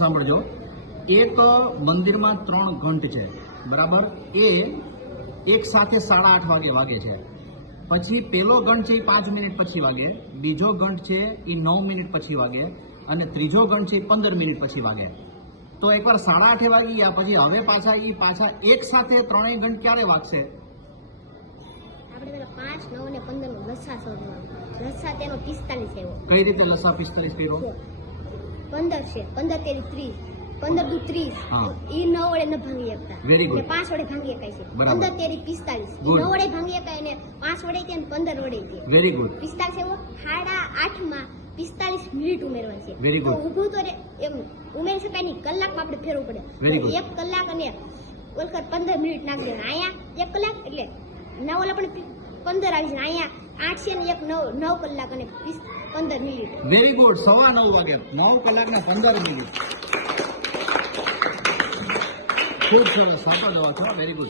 સાંભળજો, એક મંદિરમાં 3 ઘંટ છે, બરાબર? એ એક સાથે 8:30 વાગે વાગે છે. પછી પેલો ઘંટ છે એ 5 મિનિટ પછી વાગે, બીજો ઘંટ છે એ 9 મિનિટ પછી વાગે, અને ત્રીજો ઘંટ છે એ 15 મિનિટ પછી વાગે. તો એકવાર 8:30 વાગી ગયા પછી હવે પાછા એક સાથે 3 ઘંટ ક્યારે વાગશે? આપણે પેલા 5, 9 અને 15 નો લસા શોધવાનો. લસા તેનો 45 આવ્યો. કઈ રીતે લસા 45 કર્યો? 15 છે, 15 તેરી 30, 15 દુ 30. હા. ઈ 9 વડે ન ભાંગી શકતા. Very good. એટલે 5 વડે ભાંગી શકાય છે. બરાબર. 15 તેરી 45. Good. 9 વડે ભાંગી શકાય ને 5 વડે કે 15 વડે કે. Very good. 45 એવો 8:30 માં 45 મિનિટ ઉમેરવાની છે. Very good. તો ઊભું તો એમ ઉમેરી શકાય નહીં, કલાકમાં આપણે ફેરવવું પડે. Very તો good. 1 કલાક અને ઓલકર 15 મિનિટ નાખી દેવાના. અહીંયા 1 કલાક એટલે 9 ઓલા પણ 15 આવી છે. અહીંયા 8 છે ને 9 કલાક અને 15 મિનિટ. Very good. 9:15 વાગે, 9 કલાક ને 15 મિનિટ. ખૂબ સરસ, સાચો જવાબ છે. Very good.